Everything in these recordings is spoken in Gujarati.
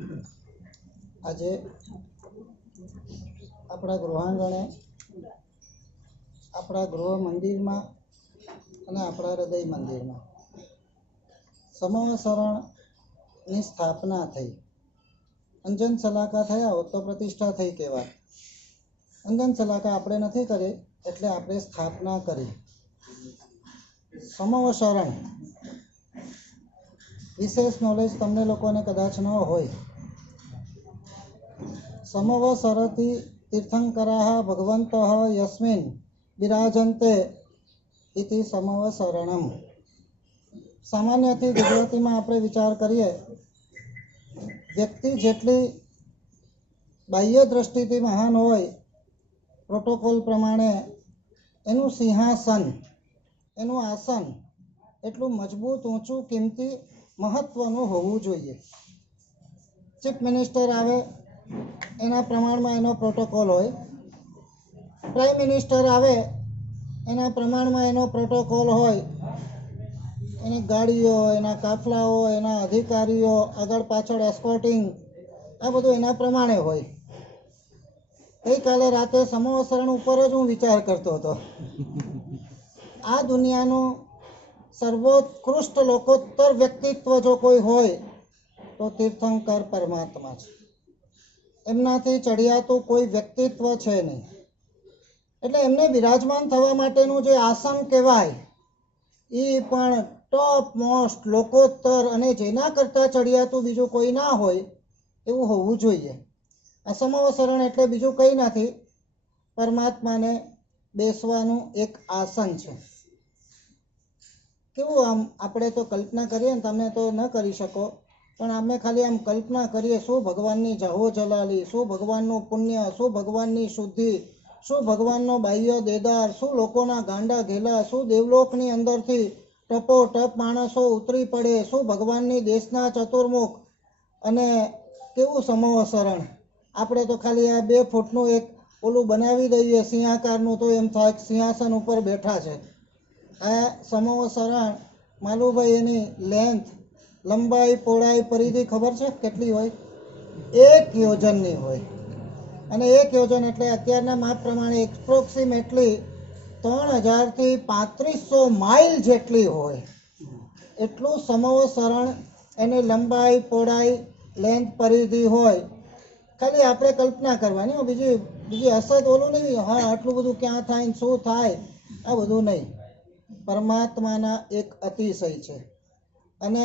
આજે આપણા ગૃહાંગણે, આપણા ગૃહ મંદિરમાં અને આપણા હૃદય મંદિરમાં સમવસરણની સ્થાપના થઈ. અંજન સલાકા થયા હોત તો પ્રતિષ્ઠા થઈ કહેવાય. અંજન સલાકા આપણે નથી કરી એટલે આપણે સ્થાપના કરી. સમવસરણ વિશેષ નોલેજ તમને લોકોને કદાચ ન હોય. સમવસરતિ તીર્થંકરાઃ ભગવંતઃ યસ્મિન વિરાજન્તે ઇતિ સમવસરણમ. સામાન્યથી ગુજરાતીમાં આપણે વિચાર કરીએ, વ્યક્તિ જેટલી બાહ્ય દ્રષ્ટિથી મહાન હોય, પ્રોટોકોલ પ્રમાણે એનું સિંહાસન, એનું આસન એટલું મજબૂત, ઊંચું, કિંમતી, મહત્વનું હોવું જોઈએ. ચીફ મિનિસ્ટર આવે એના પ્રમાણમાં એનો પ્રોટોકોલ હોય. પ્રાઇમ મિનિસ્ટર આવે એના પ્રમાણમાં એનો પ્રોટોકોલ હોય. એની ગાડીઓ, એના કાફલાઓ, એના અધિકારીઓ, આગળ પાછળ એસ્કોર્ટિંગ, આ બધું એના પ્રમાણે હોય. ગઈકાલે રાતે સમવસરણ ઉપર જ હું વિચાર કરતો હતો. આ દુનિયાનું સર્વોત્કૃષ્ટ લોકોત્તર વ્યક્તિત્વ જો કોઈ હોય તો તીર્થંકર પરમાત્મા છે. એમનાથી ચડિયાતું કોઈ વ્યક્તિત્વ છે નહીં. એટલે એમને બિરાજમાન થવા માટેનું જે આસન કહેવાય એ પણ ટોપ મોસ્ટ, લોકોત્તર, અને જેના કરતાં ચડિયાતું બીજું કોઈ ના હોય એવું હોવું જોઈએ. આ સમવસરણ એટલે બીજું કંઈ નથી, પરમાત્માને બેસવાનું એક આસન છે. કેવું આમ આપણે તો કલ્પના કરીએ ને, તમે તો ન કરી શકો, પણ અમે ખાલી આમ કલ્પના કરીએ, શું ભગવાનની જાહો જલાલી, શું ભગવાનનું પુણ્ય, શું ભગવાનની શુદ્ધિ, શું ભગવાનનો બાહ્ય દેદાર, શું લોકોના ગાંડા ઘેલા, શું દેવલોકની અંદરથી ટપોટપ માણસો ઉતરી પડે, શું ભગવાનની દેશના ચતુર્મુખ, અને કેવું સમવસરણ. આપણે તો ખાલી આ 2 ફૂટનું એક ઓલું બનાવી દઈએ સિંહાકારનું, તો એમ થાય સિંહાસન ઉપર બેઠા છે. આ સમવસરણ માલુભાઈ, એની લેન્થ, લંબાઈ, પહોળાઈ, પરિધિ ખબર છે કેટલી હોય? 1 યોજનની હોય. અને 1 યોજન એટલે અત્યારના માપ પ્રમાણે એપ્રોક્સિમેટલી 3000 થી 3500 માઇલ જેટલી હોય. એટલું સમવસરણ એની લંબાઈ, પહોળાઈ, લેન્થ, પરિધિ હોય. ખાલી આપણે કલ્પના કરવાની, બીજી અસત ઓલું નહીં, હા આટલું બધું ક્યાં થાય ને શું થાય, આ બધું નહીં. પરમાત્માના એક અતિશય છે. અને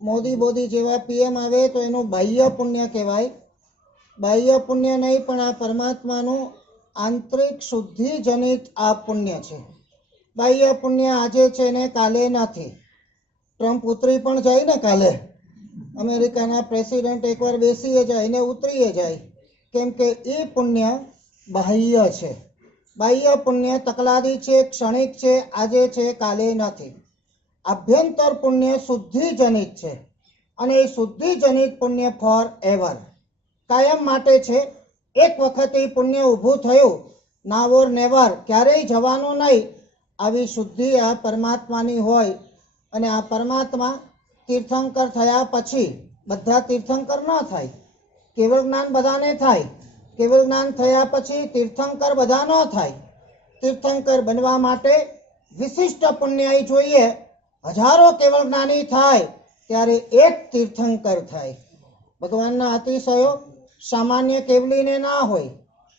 મોદી જેવા પીએમ આવે તો એનું બાહ્ય પુણ્ય કહેવાય. બાહ્ય પુણ્ય નહીં, પણ આ પરમાત્માનું આંતરિક શુદ્ધિજનિત આ પુણ્ય છે. બાહ્ય પુણ્ય આજે છે ને કાલે નથી. ટ્રમ્પ ઉતરી પણ જાય ને કાલે. અમેરિકાના પ્રેસિડેન્ટ એકવાર બેસીએ જાય ને ઉતરીએ જાય, કેમ કે એ પુણ્ય બાહ્ય છે. બાહ્ય પુણ્ય તકલાદી છે, ક્ષણિક છે, આજે છે કાલે નથી. આભ્યંતર પુણ્ય શુદ્ધિજનિત છે, અને એ શુદ્ધિજનિત પુણ્ય ફોર એવર, કાયમ માટે છે. એક વખત એ પુણ્ય ઊભું થયું, નાવ ઓર નેવર, ક્યારેય જવાનું નહીં. આવી શુદ્ધિ આ પરમાત્માની હોય. અને આ પરમાત્મા તીર્થંકર થયા પછી, બધા તીર્થંકર ન થાય, કેવળ જ્ઞાન બધાને થાય. કેવળ જ્ઞાન થયા પછી તીર્થંકર બધા ન થાય. તીર્થંકર બનવા માટે વિશિષ્ટ પુણ્ય જોઈએ. હજારો કેવળ જ્ઞાની થાય ત્યારે એક તીર્થંકર થાય. ભગવાનના અતિશયો સામાન્ય કેવલીને ના હોય.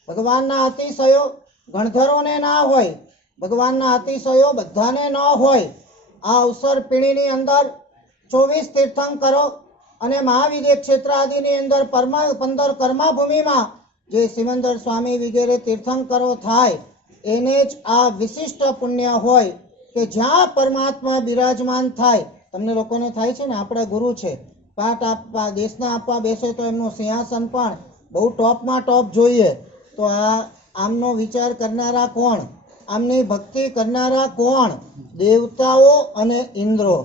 ભગવાનના અતિશયો ગણધરોને ના હોય. ભગવાનના અતિશયો બધાને ન હોય. આ અવસર પીણીની અંદર 24 તીર્થંકરો અને મહાવિદ્ય ક્ષેત્ર આદિની અંદર 15 કર્માભૂમિમાં જે સિમંદર સ્વામી વગેરે તીર્થંકરો થાય, એને જ આ વિશિષ્ટ પુણ્ય હોય કે જ્યાં પરમાત્મા બિરાજમાન થાય. તમને લોકોને થાય છે ને, આપણા ગુરુ છે, પાઠ આપવા, દેશના આપવા બેસે તો એમનું સિંહાસન પણ બહુ ટોપમાં ટોપ જોઈએ. તો આમનો વિચાર કરનારા કોણ? આમની ભક્તિ કરનારા કોણ? દેવતાઓ અને ઇન્દ્રો.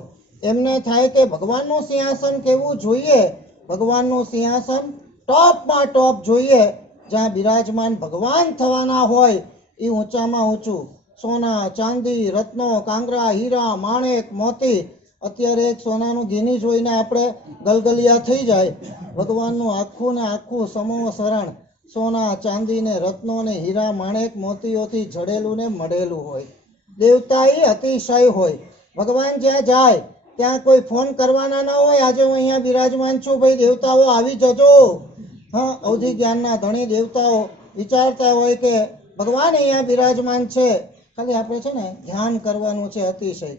એમને થાય કે ભગવાનનું સિંહાસન કેવું જોઈએ? ભગવાનનું સિંહાસન ટોપમાં ટોપ જોઈએ. જ્યાં બિરાજમાન ભગવાન થવાના હોય એ ઊંચામાં ઊંચું સોના, ચાંદી, રત્નો, કાંગરા, હીરા, માણેક, મોતી અત્યારે એક સોનાનું ગીની જોઈને આપણે ગલગલિયા થઈ જાય. ભગવાનનું આખું ને આખું સમૂહ શરણ સોના ચાંદી ને રત્નો ને હીરા માણેક મોતીઓથી જડેલું ને મઢેલું હોય. દેવતા એ અતિશય હોય. ભગવાન જ્યાં જાય ત્યાં કોઈ ફોન કરવાના ન હોય, આજે હું અહીંયા બિરાજમાન છું ભાઈ, દેવતાઓ આવી જજો. હા, અવધિ જ્ઞાનના ધણી દેવતાઓ વિચારતા હોય કે ભગવાન અહીંયા બિરાજમાન છે, ખાલી આપણે છે ને ધ્યાન કરવાનું છે અતિશય.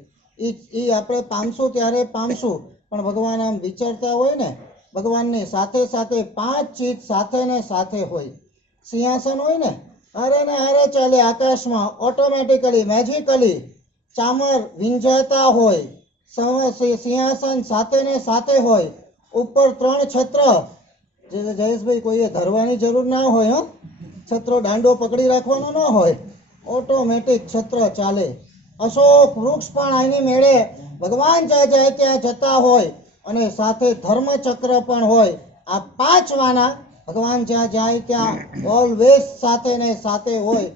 એ આપણે પામશું ત્યારે પામશું, પણ ભગવાન આમ વિચારતા હોય ને, ભગવાનની સાથે સાથે 5 ચીજ સાથે ને સાથે હોય. સિંહાસન હોય ને હારે ચાલે આકાશમાં, ઓટોમેટિકલી મેજિકલી ચામર વિંજાતા હોય. સિંહાસન સાથે ને સાથે હોય. ઉપર 3 છત્ર, જે જયેશભાઈ કોઈએ ધરવાની જરૂર ના હોય. હા, છત્રો દાંડો પકડી રાખવાનો ન હોય, ઓટોમેટિક છત્ર ચાલે. અશોક વૃક્ષ પણ આની મેળે ભગવાન જ્યાં જાય ત્યાં જતા હોય, અને સાથે ધર્મચક્ર પણ હોય. આ 5 વાના ભગવાન જ્યાં જાય ત્યાં ઓલવેઝ સાથે ને સાથે હોય.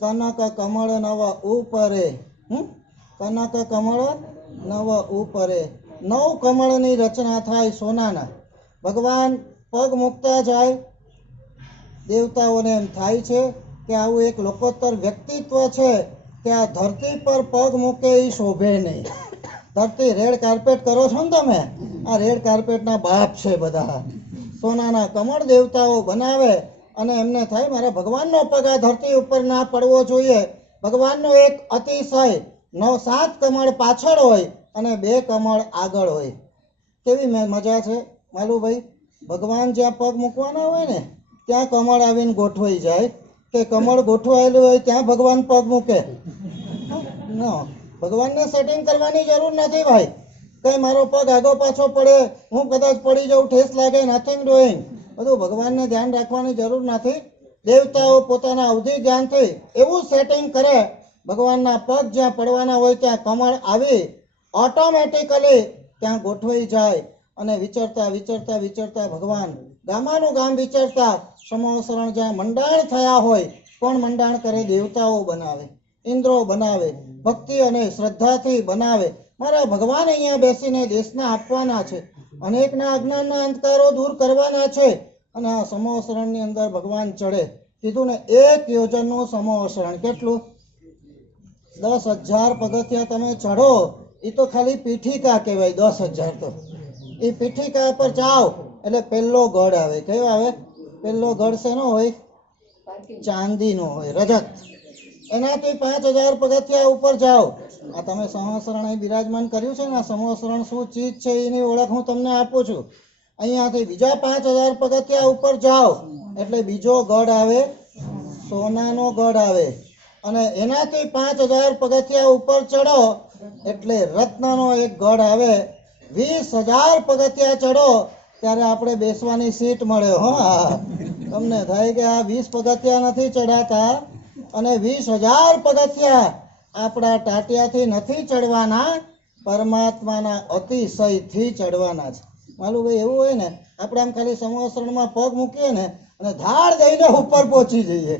કનક કમળ નવ ઉપરે, કનક કમળ નવ ઉપરે. 9 કમળની રચના થાય સોનાના. ભગવાન પગ મૂકતા જાય, દેવતાઓને એમ થાય છે કે આવું એક લોકોત્તર વ્યક્તિત્વ છે કે આ ધરતી પર પગ મૂકે એ શોભે નહીં. ધરતી રેડ કાર્પેટ કરો છો ને તમે, આ રેડ કાર્પેટના બાપ છે બધા. સોનાના કમળ દેવતાઓ બનાવે અને એમને થાય મારા ભગવાનનો પગ આ ધરતી ઉપર ના પડવો જોઈએ. ભગવાનનો એક અતિશય 9-7 કમળ પાછળ હોય અને 2 કમળ આગળ હોય. કેવી મજા છે માલુભાઈ. ભગવાન જ્યાં પગ મૂકવાના હોય ને ત્યાં કમળ આવીને ગોઠવાઈ જાય, કે કમળ ગોઠવાયેલું હોય ત્યાં ભગવાન પગ મૂકે. ભગવાનને સેટિંગ કરવાની જરૂર નથી ભાઈ. કઈ મારો પગ આગો પાછો પડે, હું કદાચ પડી જાઉં, ઠેસ લાગે, નથિંગ ડુઈંગ. બધું ભગવાનને ધ્યાન રાખવાની જરૂર નથી. દેવતાઓ પોતાના અવધિ જ્ઞાનથી એવું સેટિંગ કરે, ભગવાનના પગ જ્યાં પડવાના હોય ત્યાં કમળ આવી ઓટોમેટિકલી ત્યાં ગોઠવાઈ જાય. અને વિચરતા વિચરતા વિચરતા ભગવાન ગામાનું ગામ વિચરતા સમોસરણ જ્યાં મંડાણ થયા હોય, કોણ મંડાણ કરે? દેવતાઓ બનાવે, ઇન્દ્રો બનાવે, ભક્તિ અને શ્રદ્ધાથી બનાવે. મારા ભગવાન અહીંયા બેસીને દેશના આપવાના છે, અનેકના અજ્ઞાનના અંધકારો દૂર કરવાના છે. અને આ સમોસરણની અંદર ભગવાન ચડે. કીધું ને 1 યોજનનું સમોસરણ. કેટલું? 10,000 પગથિયા તમે ચઢો, એ તો ખાલી પીઠિકા કહેવાય. 10,000 તો એ પીઠિકા પર જાઓ એટલે પહેલો ગઢ આવે. કયો આવે? પહેલો ગઢ શેનો હોય? ચાંદીનો હોય, રજત. એનાથી 5,000 પગથિયા ઉપર જાઓ. આ તમે સમોસરણ અહીં બિરાજમાન કર્યું છે ને, આ સમોસરણ શું ચીજ છે એની ઓળખ હું તમને આપું છું. અહીંયાથી બીજા 5,000 પગથિયા ઉપર જાઓ એટલે બીજો ગઢ આવે, સોનાનો ગઢ આવે. અને એનાથી 5,000 પગથિયા ઉપર ચડો એટલે રત્નનો એક ગઢ આવે. 20,000 પગથિયા ચડો ત્યારે આપણે બેસવાની સીટ મળે. હા, તમને થાય કે આ 20 પગથિયા નથી ચડાતા, અને 20,000 પગથિયા આપણા ટાટિયાથી નથી ચડવાના, પરમાત્માના અતિશયથી ચડવાના છે. માલું ભાઈ એવું હોય ને, આપણે આમ ખાલી સમોસરણમાં પગ મૂકીએ ને અને ધાડ દઈને ઉપર પહોંચી જઈએ.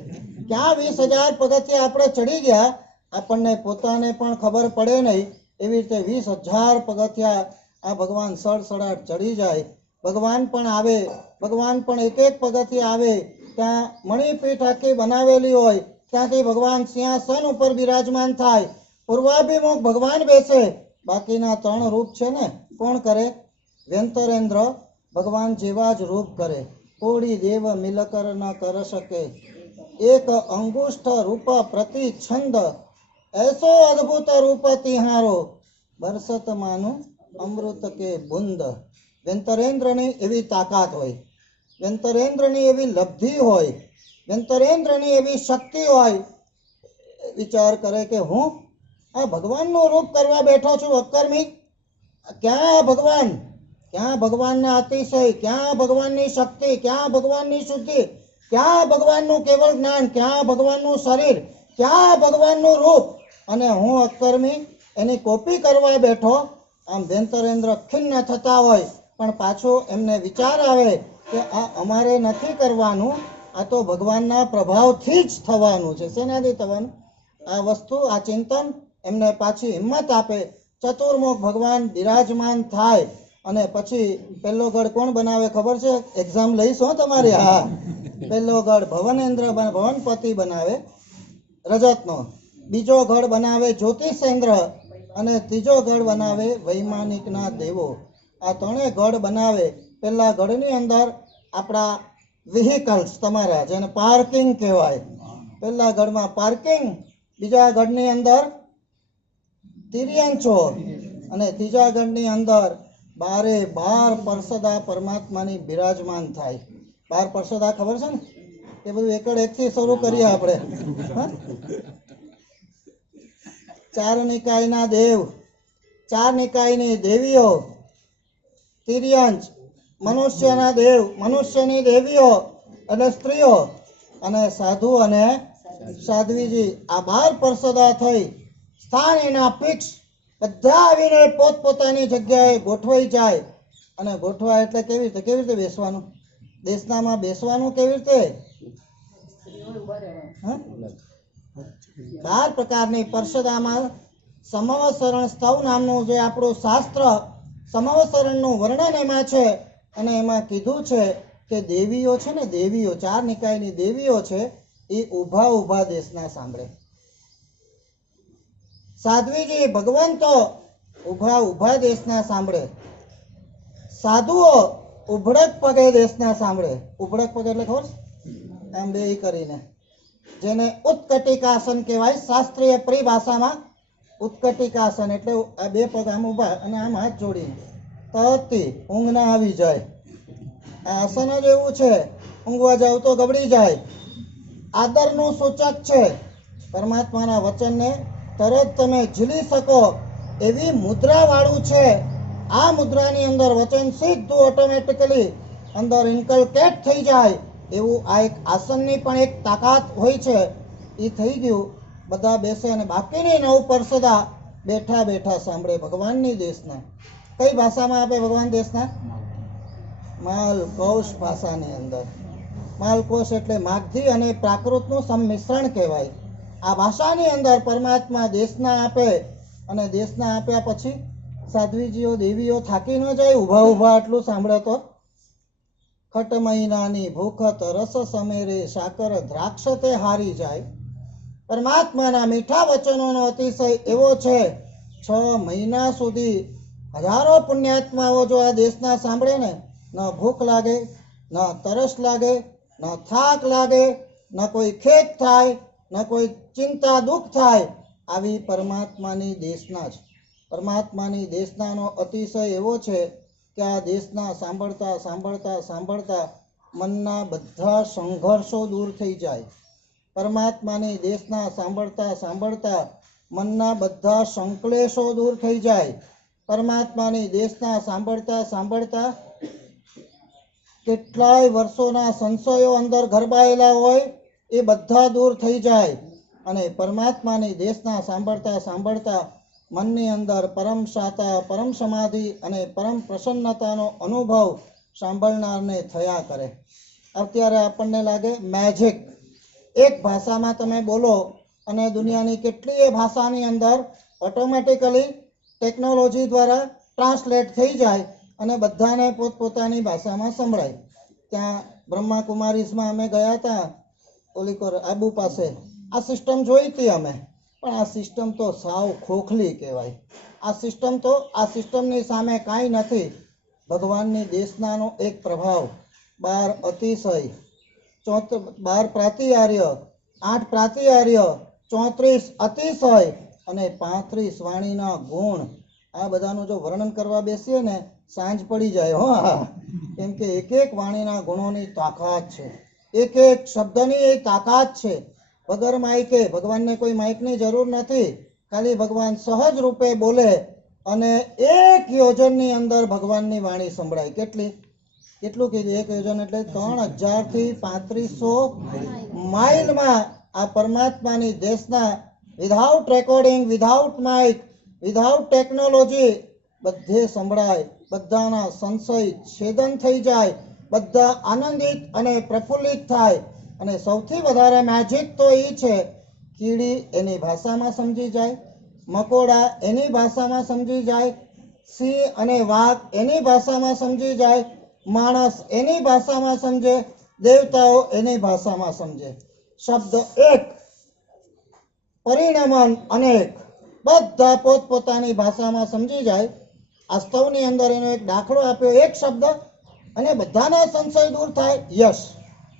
ક્યાં 20,000 પગથિયા આપણે ચડી ગયા આપણને પોતાને પણ ખબર પડે નહીં. એવી રીતે 20,000 પગથિયા આ ભગવાન સડસડાટ ચડી જાય. ભગવાન પણ આવે, ભગવાન પણ એક એક પગથિયા આવે. ત્યાં મણિપીઠ આખી બનાવેલી હોય, ત્યાંથી ભગવાન સિંહાસન ઉપર બિરાજમાન થાય. પૂર્વાભિમુખ ભગવાન બેસે. બાકીના 3 રૂપ છે ને કોણ કરે? વ્યંતરેન્દ્ર ભગવાન જેવા જ રૂપ કરે. કોડી દેવ મિલકર ન કર શકે, એક અંગુષ્ઠ રૂપ પ્રતિ છંદ, એસો અદ્ભુત રૂપ તિહારો, બરસત માનું અમૃત કે બુંદ. વ્યંતરેન્દ્રની એવી તાકાત હોય, વ્યંતરેન્દ્રની એવી લબ્ધિ હોય, વ્યંતરેન્દ્રની એવી શક્તિ હોય. વિચાર કરે કે હું આ ભગવાનનું રૂપ કરવા બેઠો છું અકર્મી. ક્યાં ભગવાન? ક્યાં ભગવાનના અતિશય? ક્યાં ભગવાનની શક્તિ? ક્યાં ભગવાનની શુદ્ધિ? ક્યાં ભગવાનનું કેવળ જ્ઞાન? ક્યાં ભગવાનનું શરીર? ક્યાં ભગવાનનું રૂપ? અને હું અકર્મી એની કોપી કરવા બેઠો. આમ વ્યંતરેન્દ્ર ખિન્ન થતા હોય, પણ પાછો એમને વિચાર આવે કે આ અમારે નથી કરવાનું, આ તો ભગવાનના પ્રભાવથી જ થવાનું છે. શેનાથી થવાનું? આ વસ્તુ, આ ચિંતન એમને પાછી હિંમત આપે. ચતુર્મુખ ભગવાન બિરાજમાન થાય અને પછી પહેલો ગઢ કોણ બનાવે ખબર છે? એક્ઝામ લઈશો તમારી. હા, પહેલો ગઢ ભવનપતિ બનાવે રજતનો, બીજો ગઢ બનાવે જ્યોતિષેન્દ્ર અને ત્રીજો ગઢ બનાવે વૈમાનિકના દેવો. આ ત્રણેય ગઢ બનાવે. પહેલા ગઢની અંદર આપણા વ્હીકલ્સ તમારા, જેને પાર્કિંગ કહેવાય, પહેલા ગઢમાં પાર્કિંગ, બીજા ગઢની અંદર તિર્યંચો અને ત્રીજા ગઢની અંદર 12 પરસદા પરમાત્માની બિરાજમાન થાય. 12 પરસદા ખબર છે ને? એ બધું એકડ એકથી શરૂ કરીએ આપણે. ચાર નિકાયના દેવ, ચાર નિકાયની દેવીઓ, તિર્યંચ, મનુષ્યના દેવ, મનુષ્યની દેવીઓ એટલે સ્ત્રીઓ, અને સાધુ અને સાધ્વીજી. આ 12 પરસદા થઈ. સ્થાન એના ફિક્સ, બધા આવીને પોતપોતાની જગ્યાએ ગોઠવાઈ જાય. અને ગોઠવાય એટલે કેવી રીતે બેસવાનું? દેશનામાં બેસવાનું કેવી રીતે? 12 પ્રકારની પરસદામાં સમવસરણ સ્તવ નામનું જે આપણું શાસ્ત્ર, સમવસરણનું વર્ણન એમાં છે. અને એમાં કીધું છે કે દેવીઓ છે ને, દેવીઓ, ચાર નિકાયની દેવીઓ છે, એ ઊભા દેશના સાંભળે. સાધ્વીજી ભગવંતો ઊભા દેશના સાંભળે. સાધુઓ ઉભડક પગે દેશના સાંભળે. ઉભડક પગે એટલે ખબર? આમ બે કરીને, જેને ઉત્કટિકાસન કહેવાય. શાસ્ત્રીય પરિભાષામાં ઉત્કટિકાસન એટલે આ બે પગ આમ ઊભા અને આમ હાથ જોડીને તરતી ઊંઘ ના આવી જાય. આ આસન જ એવું છે, ઊંઘવા જાવ તો ગબડી જાય. આદરનું સૂચક છે. પરમાત્માના વચનને તરત તમે ઝીલી શકો એવી મુદ્રા વાળું છે. આ મુદ્રાની અંદર વચન સીધું ઓટોમેટિકલી અંદર ઇન્કલકેટ થઈ જાય એવું આ એક આસનની પણ એક તાકાત હોય છે. એ થઈ ગયું, બધા બેસે અને બાકીની 9 પરસદા બેઠા સાંભળે ભગવાનની દેશના. કઈ ભાષામાં આપે ભગવાન દેશના? માલકોશ ભાષાની અંદર. માલકોશ એટલે માગધી અને પ્રાકૃતનું સંમિશ્રણ કહેવાય. આ ભાષાની અંદર પરમાત્મા દેશના આપે. અને દેશના આપ્યા પછી સાધ્વીજીઓ દેવીઓ થાકી ન જાય ઊભા આટલું સાંભળે તો. ખટ મહિનાની ભૂખત રસ સમેરે સાકર દ્રાક્ષ તે હારી જાય. પરમાત્માના મીઠા વચનોનો અતિશય એવો છે. 6 મહિના સુધી હજારો પુણ્યાત્માઓ જો આ દેશના સાંભળે ને, ન ભૂખ લાગે, ન તરસ લાગે, ન થાક લાગે, ન કોઈ ખેદ થાય, ન કોઈ ચિંતા દુઃખ થાય. આવી પરમાત્માની દેશના જ. પરમાત્માની દેશનાનો અતિશય એવો છે કે આ દેશના સાંભળતા મનના બધા સંઘર્ષો દૂર થઈ જાય. પરમાત્માની દેશના સાંભળતા મનના બધા સંકલેશો દૂર થઈ જાય. પરમાત્માની દેશના સાંભળતા કેટલાય વર્ષોના સંશયો અંદર ગરબાયેલા હોય એ બધા દૂર થઈ જાય. અને પરમાત્માની દેશના સાંભળતા મનની અંદર પરમ શાતા, પરમ સમાધિ અને પરમ પ્રસન્નતાનો અનુભવ સાંભળનારને થયા કરે. અત્યારે આપણને લાગે મેજિક. એક ભાષામાં તમે બોલો અને દુનિયાની કેટલીય ભાષાની અંદર ઓટોમેટિકલી ટેકનોલોજી દ્વારા ટ્રાન્સલેટ થઈ જાય અને બધાને પોતપોતાની ભાષામાં સંભળાય. ત્યાં બ્રહ્માકુમારીઝમાં અમે ગયા હતા, આબુ પાસે. આ સિસ્ટમ જોઈ હતી અમે, પણ આ સિસ્ટમ તો સાવ ખોખલી કહેવાય. આ સિસ્ટમની સામે કાંઈ નથી. ભગવાનની દેશનાનો એક પ્રભાવ. 12 અતિશય, 12 પ્રાતિહાર્ય, 8 પ્રાતિહાર્ય, 34 અતિશય અને 35 વાણીના ગુણ. આ બધાનું જો વર્ણન કરવા બેસીએ ને સાંજ પડી જાય. કેમ કે એક વાણીના ગુણોની તાકાત છે, એક શબ્દની એ તાકાત છે. વગર માઇકે, ભગવાનને કોઈ માઇકની જરૂર નથી. ખાલી ભગવાન સહજ રૂપે બોલે અને 1 યોજનની અંદર ભગવાનની વાણી સંભળાય. કેટલું કીધું? 1 યોજન એટલે 3000 થી 3500 માઇલમાં આ પરમાત્માની દેશના without recording, without mic, without technology બધે સંભળાય. બધાના સંશય છેદન થઈ જાય, બધા આનંદિત અને પ્રફુલ્લિત થાય. અને સૌથી વધારે મેજિક તો એ છે, કીડી એની ભાષામાં સમજી જાય, મકોડા એની ભાષામાં સમજી જાય, સિંહ અને વાઘ એની ભાષામાં સમજી જાય, માણસ એની ભાષામાં સમજે, દેવતાઓ એની ભાષામાં સમજે. શબ્દ એક, પરિણમન અનેક, બધા પોતપોતાની ભાષામાં સમજી જાય. આ સ્તવની અંદર એનો એક દાખલો આપ્યો, એક શબ્દ, અને બધાના સંશય દૂર થાય. યશ,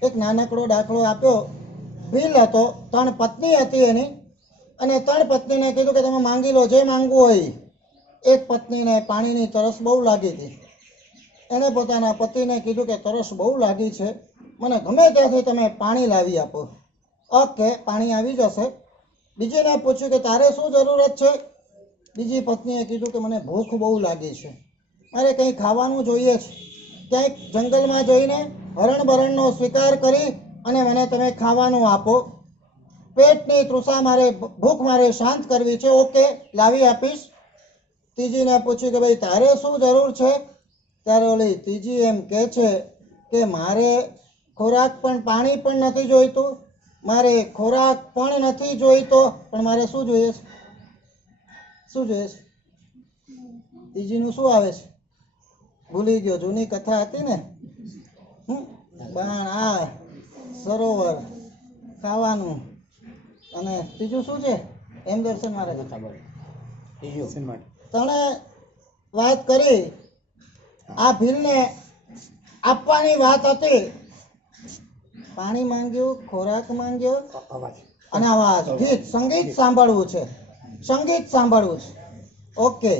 એક નાનકડો દાખલો આપ્યો. ભીલ હતો, 3 પત્ની હતી એની, અને 3 પત્નીને કીધું કે તમે માંગી લો જે માંગવું હોય. એક પત્નીને પાણીની તરસ બહુ લાગી હતી. એણે પોતાના પતિને કીધું કે તરસ બહુ લાગી છે, મને ગમે ત્યાંથી તમે પાણી લાવી આપો. ઓકે, પાણી આવી જશે. બીજીને પૂછ્યું કે તારે શું જરૂરત છે? બીજી પત્નીએ કીધું કે મને ભૂખ બહુ લાગી છે, મારે કંઈ ખાવાનું જોઈએ છે. ક્યાંક જંગલમાં જઈને હરણ બરણનો સ્વીકાર કરી અને મને તમે ખાવાનું આપો. પેટની તૃષા મારે, ભૂખ મારે શાંત કરવી છે. ઓકે, લાવી આપીશ. ત્રીજીને પૂછ્યું કે ભાઈ તારે શું જરૂર છે? ત્યારે ઓલી ત્રીજી એમ કહે છે કે મારે ખોરાક પણ પાણી પણ નથી જોઈતું, મારે ખોરાક પણ નથી જોઈતો, પણ મારે શું જોઈએ છે? શું જોઈએ છે? ત્રીજીનું શું આવે છે? ભૂલી ગયો, જૂની કથા હતી ને, બાણ, આ સરોવર, ખાવાનું, અને ત્રીજું શું છે? એમ દર્શન મારે તણે વાત કરી. આ ભીલને આપવાની વાત હતી. પાણી માંગ્યું, ખોરાક માંગ્યો, અને અવાજ, ગીત, સંગીત સાંભળવું છે, સંગીત સાંભળવું છે. ઓકે,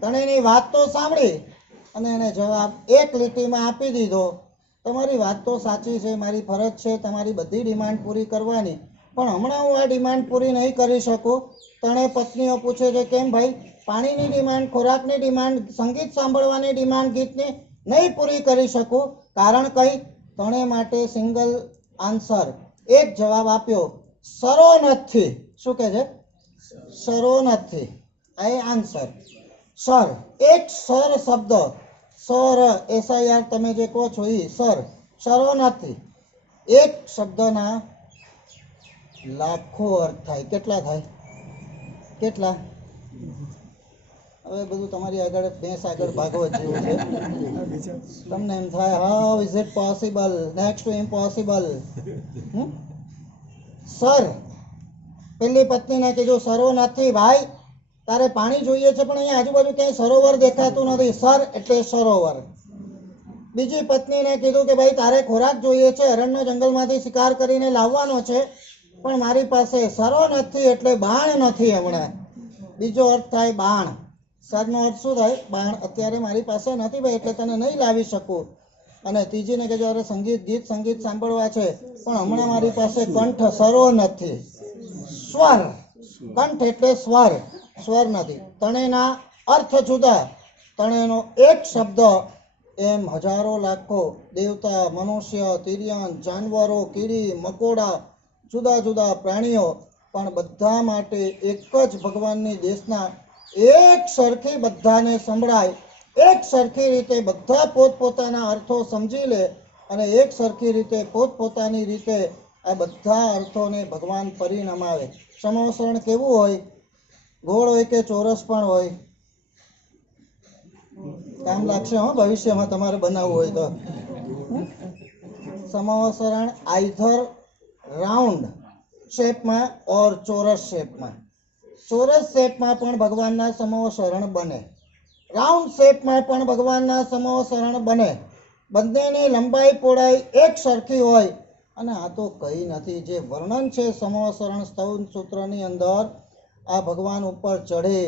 તણેની વાત તો સાંભળી અને એને જવાબ એક લીટીમાં આપી દીધો. તમારી વાત તો સાચી છે, મારી ફરજ છે તમારી બધી ડિમાન્ડ પૂરી કરવાની, પણ હમણાં હું આ ડિમાન્ડ પૂરી નહીં કરી શકું. ત્રણે પત્નીઓ પૂછે છે કેમ ભાઈ? પાણીની ડિમાન્ડ, ખોરાકની ડિમાન્ડ, સંગીત સાંભળવાની ડિમાન્ડ, ગીતની નહીં પૂરી કરી શકું. કારણ કઈ? ત્રણે માટે સિંગલ આન્સર, એક જવાબ આપ્યો, સરોનથથી. શું કહે છે? સરોનથથી. આ એ આન્સર. સર, એક સર શબ્દ, સર, SIR તમે જે કહો છો એ સર, સરોનથથી. એક શબ્દના લાખો અર્થ થાય. કેટલા થાય? કેટલા? હવે બધું તમારી આગળ ભેંસ આગળ ભાગવત જેવું છે. તમને એમ થાય how is it possible, next to impossible. Sir, પેલી પત્નીને કીધું સરોનથથી, ભાઈ તારે પાણી જોઈએ છે પણ અહીંયા આજુબાજુ ક્યાંય સરોવર દેખાતું નથી. સર એટલે સરોવર. બીજી પત્નીને કીધું કે ભાઈ તારે ખોરાક જોઈએ છે, હરણનો જંગલમાંથી શિકાર કરીને લાવવાનો છે, પણ મારી પાસે સરો નથી એટલે બાણ નથી હમણાં. બીજો અર્થ થાય બાણ. સરનો અર્થ શું થાય? બાણ. અત્યારે મારી પાસે નથી ભાઈ, એટલે તને નહીં લાવી શકું. અને ત્રીજીને કહેજો અરે સંગીત, ગીત સંગીત સાંભળવા છે, પણ હમણાં મારી પાસે કંઠ સરો નથી. સ્વર, કંઠ એટલે સ્વર, સ્વર નથી. ત્રણેયના અર્થ જુદા. ત્રણેયનો એક શબ્દ એમ હજારો લાખો દેવતા, મનુષ્ય, તિર્યન, જાનવરો, કીડી, મકોડા, જુદા જુદા પ્રાણીઓ, પણ બધા માટે એક જ ભગવાનની દેશના એક સરખી બધાને સંભળાય, એક સરખી રીતે બધા પોતપોતાના અર્થો સમજી લે અને એક સરખી રીતે પોતપોતાની રીતે આ બધા અર્થોને ભગવાન પરિણમાવે. સમોસરણ કેવું હોય? ગોળ હોય કે ચોરસ પણ હોય? કામ લાગશે હો ભવિષ્યમાં તમારે બનાવવું હોય તો. સમોસરણ આઈધર રાઉન્ડ શેપમાં ઓર ચોરસ શેપમાં. ચોરસ શેપમાં પણ ભગવાનના સમોસરણ બને, રાઉન્ડ શેપમાં પણ ભગવાનના સમોસરણ બને. બંનેની લંબાઈ પહોળાઈ એક સરખી હોય. અને આ તો કંઈ નથી, જે વર્ણન છે સમોસરણ સ્તવ સૂત્રની અંદર, આ ભગવાન ઉપર ચઢે,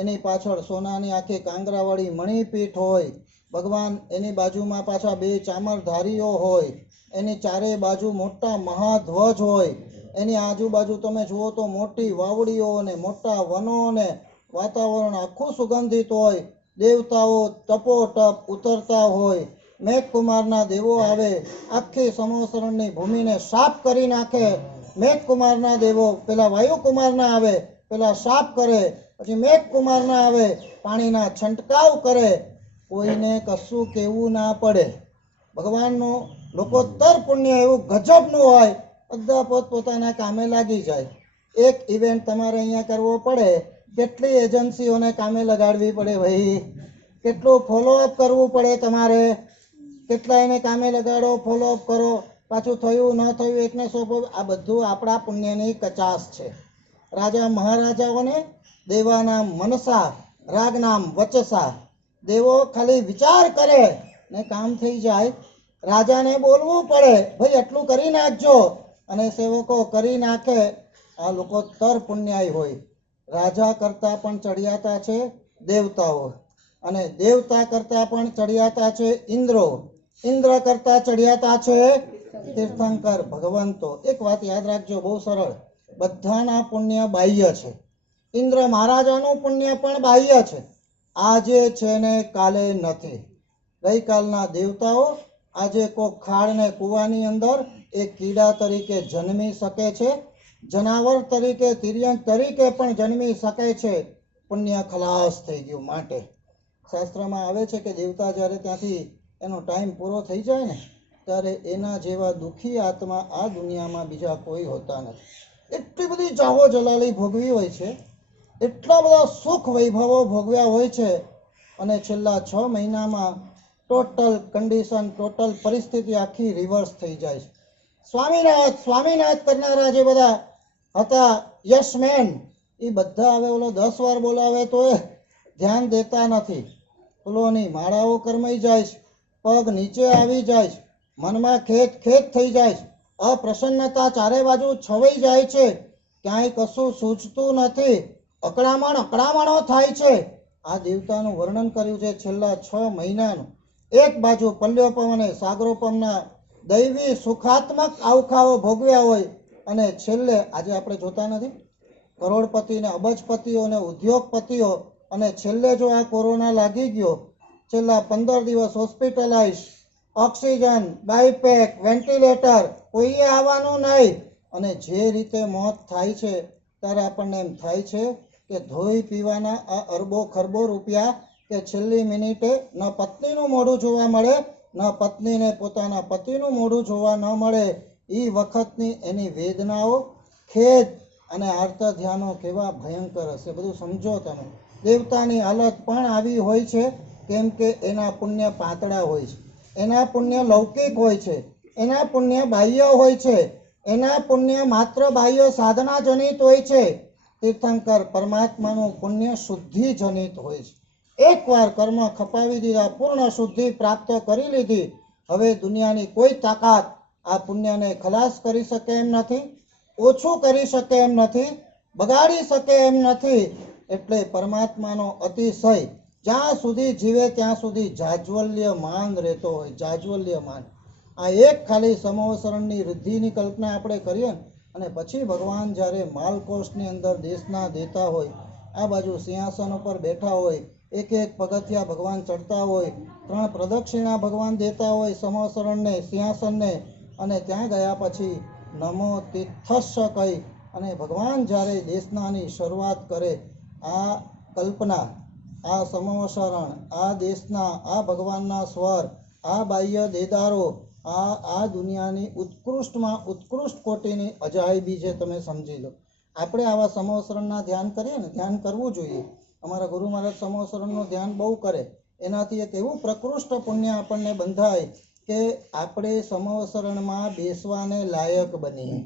એની પાછળ સોનાની આખી કાંગરાવાળી મણિપીઠ હોય, ભગવાન એની બાજુમાં પાછા 2 ચામરધારીઓ હોય, એની ચારે બાજુ મોટા મહાધ્વજ હોય, એની આજુબાજુ તમે જુઓ તો મોટી વાવડીઓ ને મોટા વનો ને વાતાવરણ આખું સુગંધિત હોય, દેવતાઓ ટપોટપ ઉતરતા હોય, મેઘકુમારના દેવો આવે, આખી સમોસરણની ભૂમિને સાફ કરી નાખે. મેઘકુમારના દેવો પેલા વાયુકુમારના આવે, પેલા સાફ કરે, પછી મેઘકુમારના આવે, પાણીના છંટકાવ કરે. કોઈને કશું કહેવું ના પડે. ભગવાનનું લોકોત્તર પુણ્ય એવું ગજબનું હોય, બધા પોતપોતાના કામે લાગી જાય. એક ઇવેન્ટ તમારે અહીંયા કરવો પડે કેટલી એજન્સીઓને કામે લગાડવી પડે ભાઈ, કેટલું ફોલોઅપ કરવું પડે તમારે, કેટલા એને કામે લગાડો, ફોલોઅપ કરો, પાછું થયું ન થયું એકને સોંપો. આ બધું આપણા પુણ્યની કચાશ છે. રાજા મહારાજાઓને દેવાનામ મનસા રાગનામ વચસા, દેવો ખાલી વિચાર કરે ને કામ થઈ જાય. રાજાને બોલવું પડે ભાઈ આટલું કરી નાખજો, અને સેવકો કરી નાખે. આ લોકો તર પુણ્યાય હોય. રાજા કરતાં પણ ચડિયાતા છે દેવતાઓ, અને દેવતા કરતાં પણ ચડિયાતા છે ઇન્દ્રો, ઇન્દ્ર કરતાં ચડિયાતા છે તીર્થંકર ભગવંતો. એક વાત યાદ રાખજો, બહુ સરળ, બધાના પુણ્ય બાહ્ય છે. ઇન્દ્ર મહારાજાનું પુણ્ય પણ બાહ્ય છે. આજે છે ને કાલે નથી. ગઈકાલના દેવતાઓ આજે કોઈ ખાડને કૂવાની અંદર એક કીડા તરીકે જન્મી શકે છે, જનાવર તરીકે તિર્યક તરીકે પણ જન્મી શકે છે. પુણ્ય ખલાસ થઈ ગયું. માટે શાસ્ત્રમાં આવે છે કે દેવતા જ્યારે ત્યાંથી એનો ટાઈમ પૂરો થઈ જાય ને, ત્યારે એના જેવા દુઃખી આત્મા આ દુનિયામાં બીજા કોઈ હોતા નથી. એટલી બધી જાહો જલાલી ભોગવી હોય છે, એટલા બધા સુખ વૈભવો ભોગવ્યા હોય છે, અને છેલ્લા 6 મહિનામાં ટોટલ કન્ડિશન, ટોટલ પરિસ્થિતિ આખી રિવર્સ થઈ જાય છે. સ્વામિનાથ સ્વામિનાથ કરનારા જે બધા હતા યશમેન, એ બધા હવે ઓલો 10 વાર બોલાવે તો ધ્યાન દેતા નથી. ફૂલોની માળાઓ કરમાઈ જાય છે, પગ નીચે આવી જાય છે, મનમાં ખેત ખેત થઈ જાય છે, અપ્રસન્નતા ચારે બાજુ છવાઈ જાય છે, ક્યાંય કશું સૂઝતું નથી, અકળામણો થાય છે. આ દેવતાનું વર્ણન કર્યું છે છેલ્લા 6 મહિનાનું. એક બાજુ પલ્યોપમ અને સાગરોપમના દૈવી સુખાત્મક આવખાઓ ભોગવ્યા હોય, અને છેલ્લે આજે આપણે જોતા નથી કરોડપતિ ને અબજપતિઓ ને ઉદ્યોગપતિઓ, અને છેલ્લે જો આ કોરોના લાગી ગયો, છેલ્લા 15 દિવસ હોસ્પિટલાઇઝ, ઓક્સિજન, બાયપેક, વેન્ટિલેટર, કોઈએ આવવાનું નહીં, અને જે રીતે મોત થાય છે ત્યારે આપણને એમ થાય છે કે ધોઈ પીવાના આ અરબો ખરબો રૂપિયા કે છેલ્લી મિનિટે ન પત્નીનું મોઢું જોવા મળે, ન પત્નીને પોતાના પતિનું મોઢું જોવા ન મળે. એ વખતની એની વેદનાઓ, ખેદ અને આર્ત ધ્યાનો કેવા ભયંકર હશે, બધું સમજો તમે. દેવતાની હાલત પણ આવી હોય છે, કેમ કે એના પુણ્ય પાતળા હોય છે, એના પુણ્ય લૌકિક હોય છે, એના પુણ્ય બાહ્ય હોય છે, એના પુણ્ય માત્ર બાહ્ય સાધના જનિત હોય છે. તીર્થંકર પરમાત્માનું પુણ્ય શુદ્ધિ જનિત હોય છે. એકવાર કર્મ ખપાવી દીધા, પૂર્ણ શુદ્ધિ પ્રાપ્ત કરી લીધી, હવે દુનિયાની કોઈ તાકાત આ પુણ્યને ખલાસ કરી શકે એમ નથી, ઓછું કરી શકે એમ નથી, બગાડી શકે એમ નથી. એટલે પરમાત્માનો અતિશય જ્યાં સુધી જીવે ત્યાં સુધી જાજ્વલ્યમાન રહેતો હોય, જાજ્વલ્યમાન. આ એક ખાલી સમવસરણની વૃદ્ધિની કલ્પના આપણે કરીએ ને, અને પછી ભગવાન જ્યારે માલકોષની અંદર દેશના દેતા હોય, આ બાજુ સિંહાસન ઉપર બેઠા હોય, એક એક પગથિયા ભગવાન ચડતા હોય, 3 પ્રદક્ષિણા ભગવાન દેતા હોય સમવસરણને, સિંહાસનને, અને ત્યાં ગયા પછી નમો તીર્થસ્સ કહી અને ભગવાન જ્યારે દેશનાની શરૂઆત કરે, આ કલ્પના, આ સમવસરણ, આ દેશના, આ ભગવાનના સ્વર, આ બાહ્ય દેદારો, આ દુનિયાની ઉત્કૃષ્ટમાં ઉત્કૃષ્ટ કોટીની અજાયબી છે. તમે સમજી લો. આપણે આવા સમવસરણના ધ્યાન કરીએ ને, ધ્યાન કરવું જોઈએ. અમારા ગુરુ મહારાજ સમવસરણનું ધ્યાન બહુ કરે, એનાથી એક એવું પ્રકૃષ્ટ પુણ્ય આપણને બંધાય કે આપણે સમવસરણમાં બેસવાને લાયક બનીએ.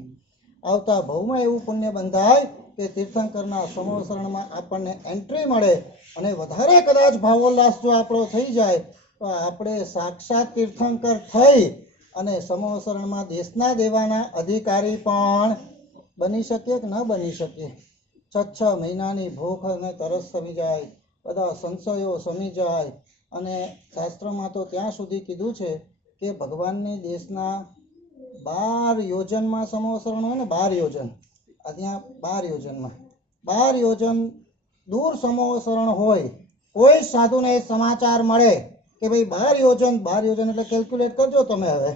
આવતા ભવમાં એવું પુણ્ય બંધાય કે તીર્થંકરના સમવસરણમાં આપણને એન્ટ્રી મળે, અને વધારે કદાચ ભાવોલ્લાસ જો આપણો થઈ જાય તો આપણે સાક્ષાત તીર્થંકર થઈ અને સમવસરણમાં દેશના દેવાના અધિકારી પણ બની શકીએ કે ન બની શકીએ. 6 મહિનાની ભૂખ અને તરસ સમી જાય, બધા સંશયો સમી જાય. અને શાસ્ત્રમાં તો ત્યાં સુધી કીધું છે કે ભગવાનની દેશના 12 યોજનમાં સમવસરણ હોય ને, 12 યોજન, આ ત્યાં 12 યોજનમાં 12 યોજન દૂર સમવસરણ હોય, કોઈ સાધુને સમાચાર મળે કે ભાઈ 12 યોજન એટલે કેલ્ક્યુલેટ કરજો તમે. હવે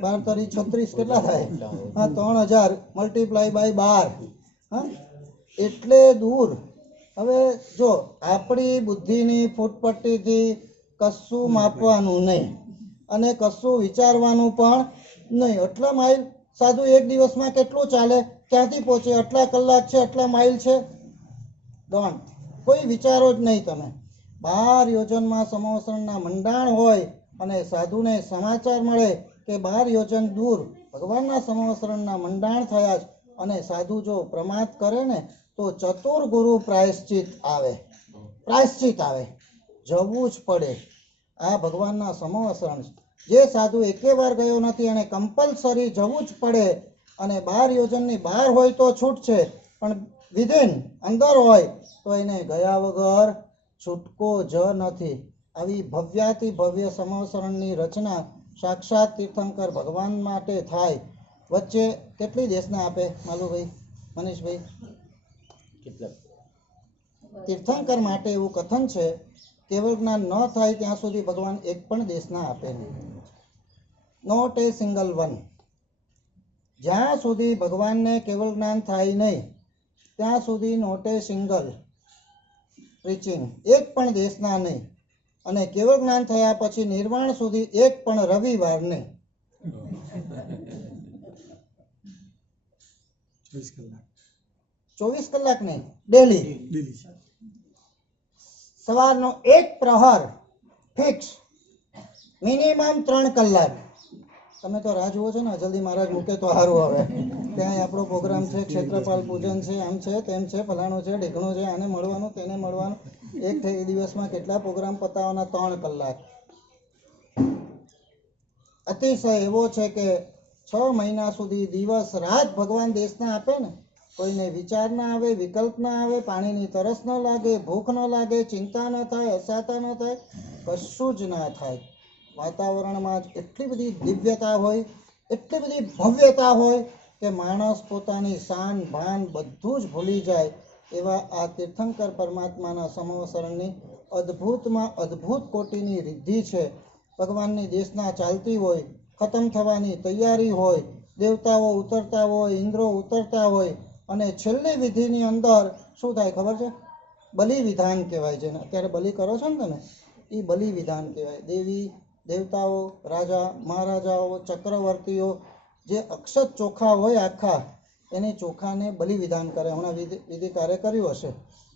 12 × 36 કેટલા થાય? હા, 3000 મલ્ટીપ્લાય બાય 12. હા, એટલે દૂર. હવે જો આપણી બુદ્ધિની ફૂટપટ્ટીથી કશું માપવાનું નહીં અને કશું વિચારવાનું પણ નહીં. આટલા માઇલ સાધુ એક દિવસમાં કેટલું ચાલે, ક્યાંથી પહોંચે, આટલા કલાક છે, આટલા માઇલ છે, ડોન્ટ, કોઈ વિચારો જ નહીં તમે. 12 યોજનમાં સંવત્સરણના મંડાણ હોય અને સાધુને સમાચાર મળે કે 12 યોજન દૂર ભગવાનના સંવત્સરણના મંડાણ થયા છે અને સાધુ જો પ્રમાદ કરે ને તો ચતુર ગુરુ પ્રાયશ્ચિત આવે, જવું જ પડે. આ ભગવાનના સંવત્સરણ છે. જે સાધુ એકે વાર ગયો નથી એને કમ્પલસરી જવું જ પડે. અને 12 યોજનની બહાર હોય તો છૂટ છે, પણ વિધિન અંદર હોય તો એને ગયા વગર છૂટકો જ નથી. આવી ભવ્યાતિ ભવ્ય સંવત્સરણની રચના સાક્ષાત તીર્થંકર ભગવાન માટે થાય. વચ્ચે કેટલી દેશના આપે માલુભાઈ, મનીષભાઈ? તીર્થંકર માટે એવું કથન છે, કેવળ જ્ઞાન ન થાય ત્યાં સુધી ભગવાન એક પણ દેશના આપે નહીં. Not a single one. જ્યાં સુધી ભગવાનને કેવળ જ્ઞાન થાય નહીં ત્યાં સુધી નોટ એ સિંગલ પ્રીચિંગ, એક પણ દેશના નહીં. અને કેવળ જ્ઞાન થયા પછી નિર્વાણ સુધી એક પણ રવિવાર નહીં. 24 કલાક નહીં, ડેલી. સવારનો એક પ્રહર ફિક્સ, મિનિમમ 3 કલાક. તમે તો રાહ જુઓ છો ને, જલ્દી મહારાજ મૂકે તો સારું. હવે ત્યાં આપણો પ્રોગ્રામ છે, ક્ષેત્રપાલ પૂજન છે, આમ છે તેમ છે, ફલાણું છે, ઢીકણું છે, આને મળવાનું તેને મળવાનું. એક દિવસમાં કેટલા પ્રોગ્રામ પતાવવાના? 3 કલાક. અતિશય એવો છે કે 6 મહિના સુધી દિવસ રાત ભગવાન દેશના આપે ને, કોઈને વિચાર ના આવે, વિકલ્પ ના આવે, પાણીની તરસ ન લાગે, ભૂખ ન લાગે, ચિંતા ન થાય, અસાતા ન થાય, કશું જ ના થાય. વાતાવરણમાં જ એટલી બધી દિવ્યતા હોય, એટલી બધી ભવ્યતા હોય કે માણસ પોતાની શાન ભાન બધું જ ભૂલી જાય. એવા આ તીર્થંકર પરમાત્માના સંવત્સરણની અદ્ભુતમાં અદ્ભુત કોટીની રિદ્ધિ છે. ભગવાનની દેશના ચાલતી હોય, ખતમ થવાની તૈયારી હોય, દેવતાઓ ઉતરતા હોય, ઇન્દ્રો ઉતરતા હોય, અને છેલ્લી વિધિની અંદર શું થાય ખબર છે? બલિ વિધાન કહેવાય છે. અત્યારે બલિ કરો છો ને તમે, એ બલિ વિધાન કહેવાય. દેવી દેવતાઓ, રાજા મહારાજાઓ, ચક્રવર્તીઓ જે અક્ષત ચોખા હોય આખા, એની ચોખાને બલિ વિધાન કરે. હમણાં વિધિકારે કર્યું હશે.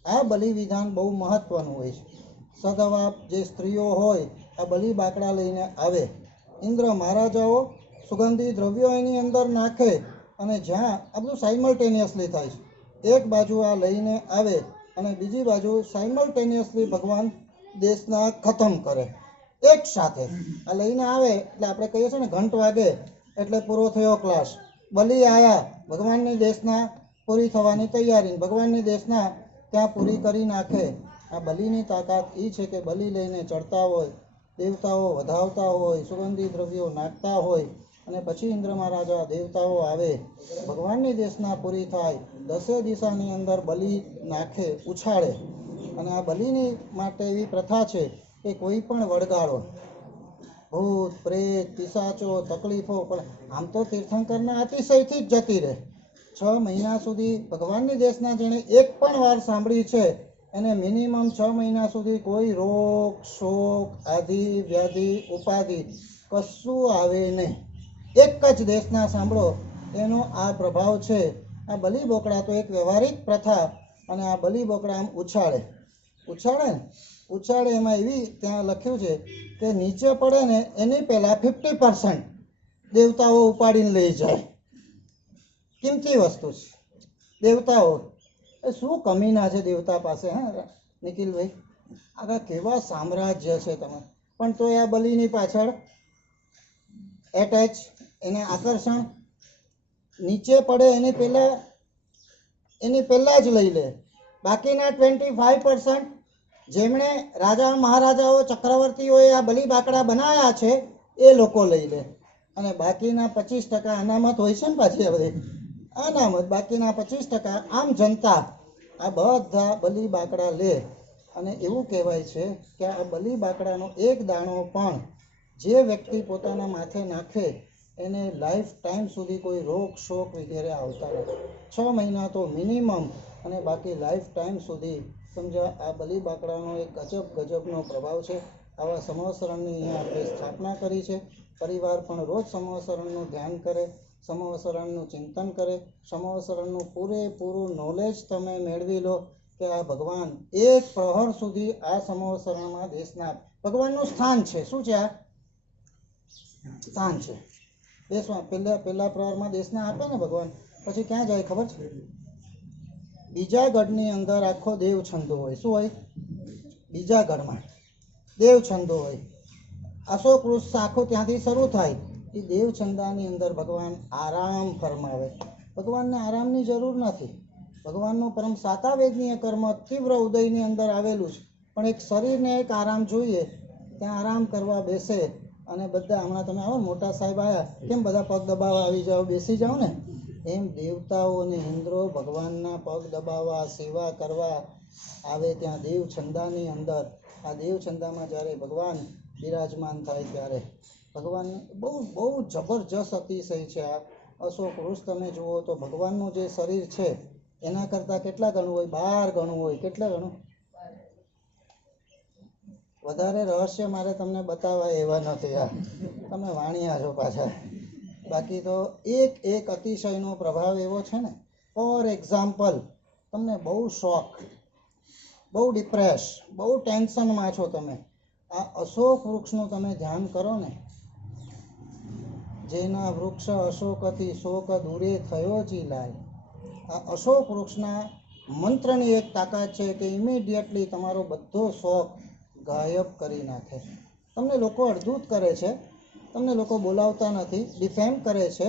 આ બલિ વિધાન બહુ મહત્વનું હોય છે. સદવા જે સ્ત્રીઓ હોય આ બલિ બાકડા લઈને આવે. ઇન્દ્ર મહારાજાઓ સુગંધી દ્રવ્યો એની અંદર નાખે અને જ્યાં આ બધું સાઇમલ્ટેનિયસલી થાય છે. એક બાજુ આ લઈને આવે અને બીજી બાજુ સાઇમલ્ટેનિયસલી ભગવાન દેશના ખતમ કરે એક સાથે. આ લઈને આવે એટલે આપણે કહીએ છીએ ને ઘંટ વાગે એટલે પૂરો થયો ક્લાસ. બલિ આયા, ભગવાનની દેશના પૂરી થવાની તૈયારી, ભગવાનની દેશના ત્યાં પૂરી કરી નાખે. આ બલિની તાકાત એ છે કે બલિ લઈને ચડતા હોય, દેવતાઓ વધાવતા હોય, સુગંધી દ્રવ્યો નાખતા હોય, અને પછી ઇન્દ્ર મહારાજા દેવતાઓ આવે, ભગવાનની દેશના પૂરી થાય, 10 દિશાની અંદર બલિ નાખે, ઉછાળે. અને આ બલિની માટે એવી પ્રથા છે કે કોઈ પણ વળગાડો, ભૂત પ્રેત પિશાચો તકલીફો, પણ આમ તો તીર્થંકરના અતિશયથી જ જતી રહે. 6 મહિના સુધી ભગવાનની દેશના જેણે એક પણ વાર સાંભળી છે એને મિનિમમ 6 મહિના સુધી કોઈ રોગ શોક આધિ વ્યાધિ ઉપાધિ કશું આવે નહીં. એક જ દેશના સાંભળો એનો આ પ્રભાવ છે. આ બલિ બોકડા તો એક વ્યવહારિક પ્રથા. અને આ બલિ બોકડા આમ ઉછાળે એમાં એવી ત્યાં લખ્યું છે કે નીચે પડે ને એની પહેલા 50% દેવતાઓ ઉપાડીને લઈ જાય. કિંમતી વસ્તુ છે. દેવતાઓ શું કમીના છે દેવતા પાસે? હા નિખિલભાઈ, આગળ કેવા સામ્રાજ્ય છે તમે, પણ તો આ બલિની પાછળ એટેચ, એને આકર્ષણ, નીચે પડે એની પહેલા જ લઈ લે. બાકીના 25% જેમણે રાજા મહારાજાઓ ચક્રવર્તીઓએ આ બલિ બાકડા બનાવ્યા છે એ લોકો લઈ લે. અને બાકીના 25% અનામત હોય છે ને, પાછી બધી અનામત, બાકીના 25% આમ જનતા આ બધા બલિ બાકડા લે. અને એવું કહેવાય છે કે આ બલિ બાકડાનો એક દાણો પણ જે વ્યક્તિ પોતાના માથે નાખે એને લાઈફ ટાઈમ સુધી કોઈ રોગ શોક વગેરે આવતા નથી. 6 મહિના તો મિનિમમ, અને બાકી લાઈફ ટાઈમ સુધી. સમજા, આ બલિ બાકડાનો એક ગજબનો પ્રભાવ છે. આવા સંવત્સરણની અહીંયા આપણે સ્થાપના કરી છે. પરિવાર પણ રોજ સંવત્સરણનું ધ્યાન કરે, સંવત્સરણનું ચિંતન કરે, સંવત્સરણનું પૂરેપૂરું નોલેજ તમે મેળવી લો. કે આ ભગવાન એક પ્રહર સુધી આ સમોસરણમાં દેશના ભગવાનનું સ્થાન છે. શું છે? આ સ્થાન છે. દેશમાં પહેલા પ્રહરમાં દેશના આપે ને ભગવાન, પછી ક્યાં જાય ખબર છે? બીજા ગઢની અંદર આખો દેવ છંદો હોય. શું હોય? બીજા ગઢમાં દેવ છંદો હોય. અશોક વૃક્ષ આખો ત્યાંથી શરૂ થાય. એ દેવ છંદાની અંદર ભગવાન આરામ ફરમાવે. ભગવાનને આરામની જરૂર નથી. ભગવાનનું પરમ સાતાવેદનીય કર્મ તીવ્ર ઉદયની અંદર આવેલું છે, પણ એક શરીરને એક આરામ જોઈએ. ત્યાં આરામ કરવા બેસે અને બધા હમણાં તમે આવો મોટા સાહેબ આવ્યા, કેમ બધા પગ દબાવવા આવી જાઓ, બેસી જાઓ ને, એમ દેવતાઓ અને ઇન્દ્રો ભગવાનના પગ દબાવવા, સેવા કરવા આવે ત્યાં દેવ છંદાની અંદર. આ દેવ છંદામાં જ્યારે ભગવાન બિરાજમાન થાય ત્યારે ભગવાનને બહુ બહુ જબરજસ્ત અતિશય છે. આ અશોક વૃક્ષ તમે જુઓ તો ભગવાનનું જે શરીર છે એના કરતાં કેટલા ગણું હોય? 12 ગણું હોય. કેટલા ગણું? વધારે રહસ્ય મારે તમને બતાવવા એવા નથી. આ તમે વાણિયા છો પાછા. બાકી તો એક અતિશયનો પ્રભાવ એવો છે ને. ફોર એક્ઝામ્પલ, તમને બહુ શોખ, બહુ ડિપ્રેસ, બહુ ટેન્શનમાં છો તમે, આ અશોક વૃક્ષનું તમે ધ્યાન કરો ને. જેના વૃક્ષ અશોકથી શોક દૂરે થયો જી લાય. આ અશોક વૃક્ષના મંત્રની એક તાકાત છે કે ઇમિડિયેટલી તમારો બધો શોખ ગાયબ કરી નાખે. તમને લોકો અડધૂત કરે છે, તમને લોકો બોલાવતા નથી, ડિફેમ કરે છે.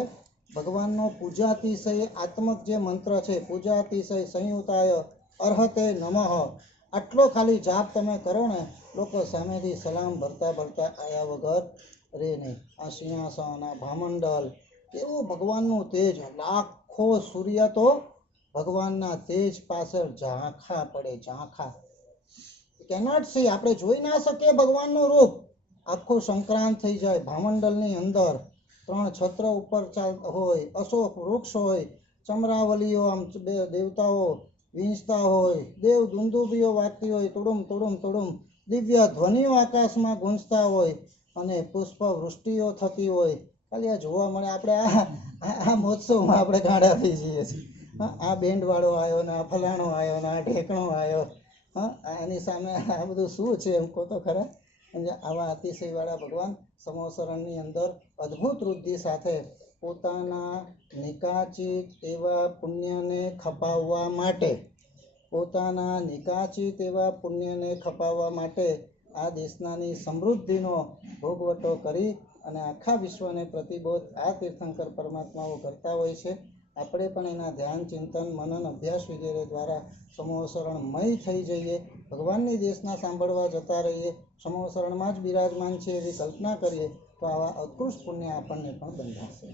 ભગવાનનો પૂજાતિશય આત્મક જે મંત્ર છે, પૂજાતિશય સંયુતાય અર્હતે નમઃ, આટલો ખાલી જાપ તમે કરો ને, લોકો સામેથી સલામ ભરતા ભરતા આયા વગર રે નહીં. આ સિંહાસન, આ ભામંડલ, કેવું ભગવાનનું તેજ! લાખો સૂર્ય તો ભગવાનના તેજ પાછળ ઝાંખા પડે, ઝાંખા. કેનોટ સી, આપણે જોઈ ના શકીએ ભગવાનનું રૂપ. આખું સંક્રાંત થઈ જાય ભામંડલની અંદર. 3 છત્ર ઉપર હોય, અશોક વૃક્ષ હોય, ચમરાવલીઓ આમ દેવતાઓ વીંચતા હોય, દેવ દુંદુબીઓ વાગતી હોય, તુડુમ તુડુમ તુડુમ, દિવ્ય ધ્વનિઓ આકાશમાં ગુંજતા હોય અને પુષ્પ વૃષ્ટિઓ થતી હોય. ખાલી આ જોવા મળે. આપણે આ મહોત્સવમાં આપણે ગાંડા થઈ જઈએ છીએ. આ બેન્ડ વાળો આવ્યો ને, આ ફલાણો આવ્યો ને, આ ઢેકણો આવ્યો. એની સામે આ બધું શું છે એમ કહો તો ખરા. આવા અતિશયવાળા ભગવાન સમોસરણની અંદર અદ્ભુત વૃદ્ધિ સાથે પોતાના નિકાચિત એવા પુણ્યને ખપાવવા માટે, પોતાના નિકાચિત એવા પુણ્યને ખપાવવા માટે આ દેશનાની સમૃદ્ધિનો ભોગવટો કરી અને આખા વિશ્વને પ્રતિબોધ આ તીર્થંકર પરમાત્માઓ કરતા હોય છે. આપણે પણ એના ધ્યાન, ચિંતન, મનન, અભ્યાસ વગેરે દ્વારા સમોસરણમય થઈ જઈએ. ભગવાનની દેશના સાંભળવા જતા રહીએ. સમોસરણમાં જ બિરાજમાન છે એવી કલ્પના કરીએ તો આવા ઉત્કૃષ્ટ પુણ્ય આપણને પણ બંધાશે.